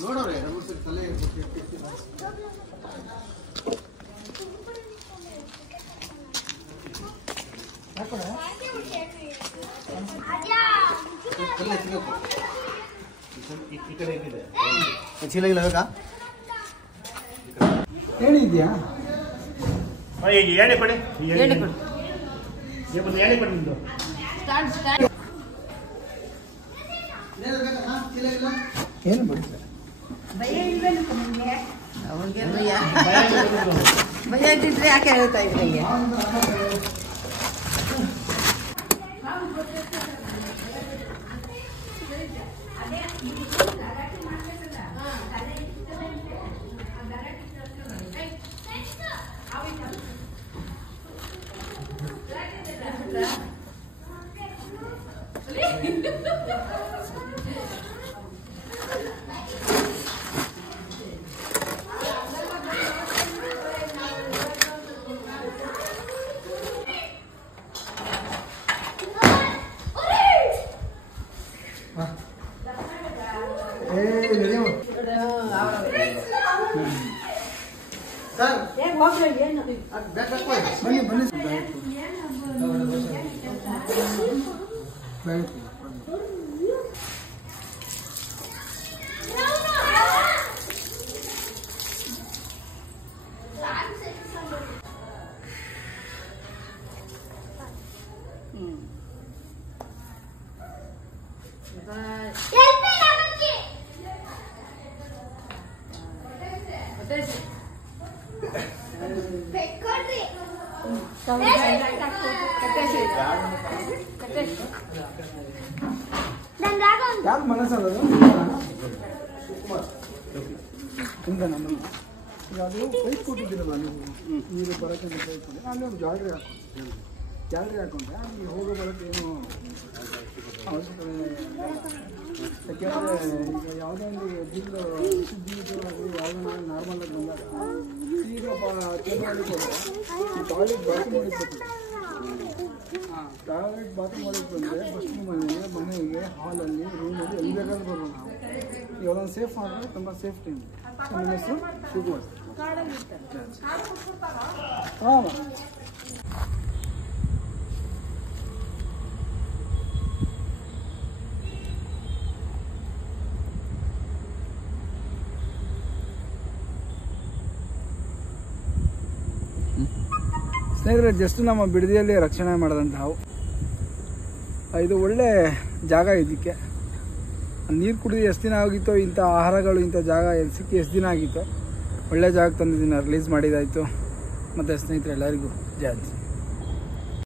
ನೋಡೋರೆ ನಮ್ಮ ತಲೆ ಚೀಲ ಇಲ್ಲ ಬೇಕಾ ಏನಿದ್ಯಾ ಎಣ್ಣೆ ಕೊಡಿ ಎಣ್ಣೆ ಕೊಡಿ ಎಣ್ಣೆ ಕೊಡಿ ನಿಮ್ದು ಏನು ಬಿಡಿ ಭಯ ಇಲ್ವೇನಪ್ಪ ನಿಮಗೆ ಅವ್ರಿಗೆ ಭಯ ಇದ್ದಿದ್ರೆ ಯಾಕೆ ಹೇಳ್ತಾ ಇದ್ರಿ ಹಂಗೆ ಬನ್ನಿ ಬನ್ನಿ ಯಾರು ಮನಸ್ಸಲ್ಲ ನಮ್ಮ ಅದು ಪೈಪ್ ಕೊಟ್ಟಿದ್ದೀರಲ್ಲ ನೀವು ನೀರು ಬರೋಕ್ಕೆ ಪೈಪ್ ಕೊಡಿ ಅಲ್ಲಿ ಒಂದು ಜಾಲರಿ ಹಾಕೊಂಡ್ರೆ ಅಲ್ಲಿ ಹೋಗೋ ಬರೋಕ್ಕೆ ಏನು ಅವಶ್ಯಕತೆ ಯಾಕೆಂದರೆ ಈಗ ಯಾವುದೋ ಒಂದು ಬಿಲ್ಲು ಸುದ್ದಿ ಅದು ಯಾವುದೋ ನಾರ್ಮಲಾಗಿ ಬಂದಾಗ ಈಗ ಚೇಂಜ್ ಕೊಟ್ಟರೆ ಟಾಯ್ಲೆಟ್ ಬಾತ್ರೂಮ್ ಮಾಡಿಸ್ಬೇಕು ಟಾಯ್ಲೆಟ್ ಬಾತ್ರೂಮ್ ಮಾಡಿದ್ದು ಬಂದರೆ ಫಸ್ಟ್ ಮನೆಗೆ ಹಾಲಲ್ಲಿ ರೂಮಲ್ಲಿ ಎಲ್ಲಿ ಬೇಕಾದ್ರೂ ಬರೋಣ ನಾವು ಇವಾಗ ಸೇಫ್ ಮಾಡಿದ್ರೆ ತುಂಬ ಸೇಫ್ಟಿ ಇದೆ ನಿಮ್ಮ ಹೆಸರು ಶಿವಕುಮಾರ್ ಹಾಂ ಸ್ನೇಹಿತರೆ ಜಸ್ಟ್ ನಮ್ಮ ಬಿಡದಿಯಲ್ಲಿ ರಕ್ಷಣೆ ಮಾಡಿದಂತಹ ಇದು ಒಳ್ಳೆ ಜಾಗ ಇದಕ್ಕೆ ನೀರು ಕುಡಿದು ಎಷ್ಟು ದಿನ ಆಗಿತ್ತೋ ಇಂಥ ಆಹಾರಗಳು ಇಂಥ ಜಾಗ ಸಿಕ್ಕಿ ಎಷ್ಟು ದಿನ ಆಗಿತ್ತೋ ಒಳ್ಳೆ ಜಾಗಕ್ಕೆ ತಂದಿದ್ದೀನಿ ರಿಲೀಸ್ ಮಾಡಿದ್ದಾಯಿತು ಮತ್ತು ಸ್ನೇಹಿತರೆ ಎಲ್ಲರಿಗೂ ಜಯ